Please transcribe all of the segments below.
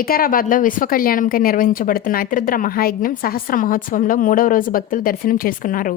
వికారాబాద్లో విశ్వ కళ్యాణంకై నిర్వహించబడుతున్న అతిరుద్ర మహాయజ్ఞం సహస్ర మహోత్సవంలో మూడవ రోజు భక్తులు దర్శనం చేసుకున్నారు.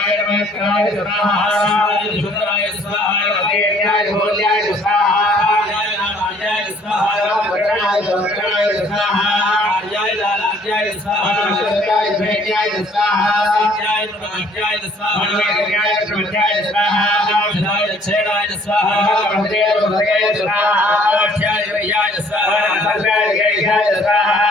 स्वाहाय स्वाहाय सुंदराय स्वाहाय अकेत्याय भोल्याय स्वाहाय नामाय स्वाहाय वरणाय वरणाय स्वाहाय आर्याय लालाय स्वाहाय सत्याय भेट्याय स्वाहाय नमः स्वाहाय स्वाहाय स्वाहाय छेदाय स्वाहाय भद्रेय भगय स्वाहाय स्वाहाय स्वाहाय स्वाहाय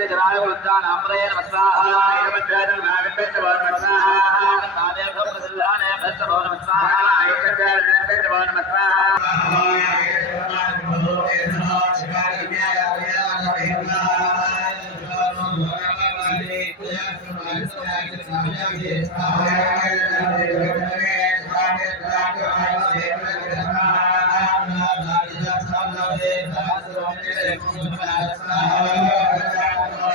రాజవృద్ధానామ్రేణ స్వాహా ఏకపంచాయతం నాగపంచ వాదన స్వాహా తాదేవ ప్రతిల్లానే భస్త భవన స్వాహా ఏకపంచాయతం నాగపంచ వాదన స్వాహా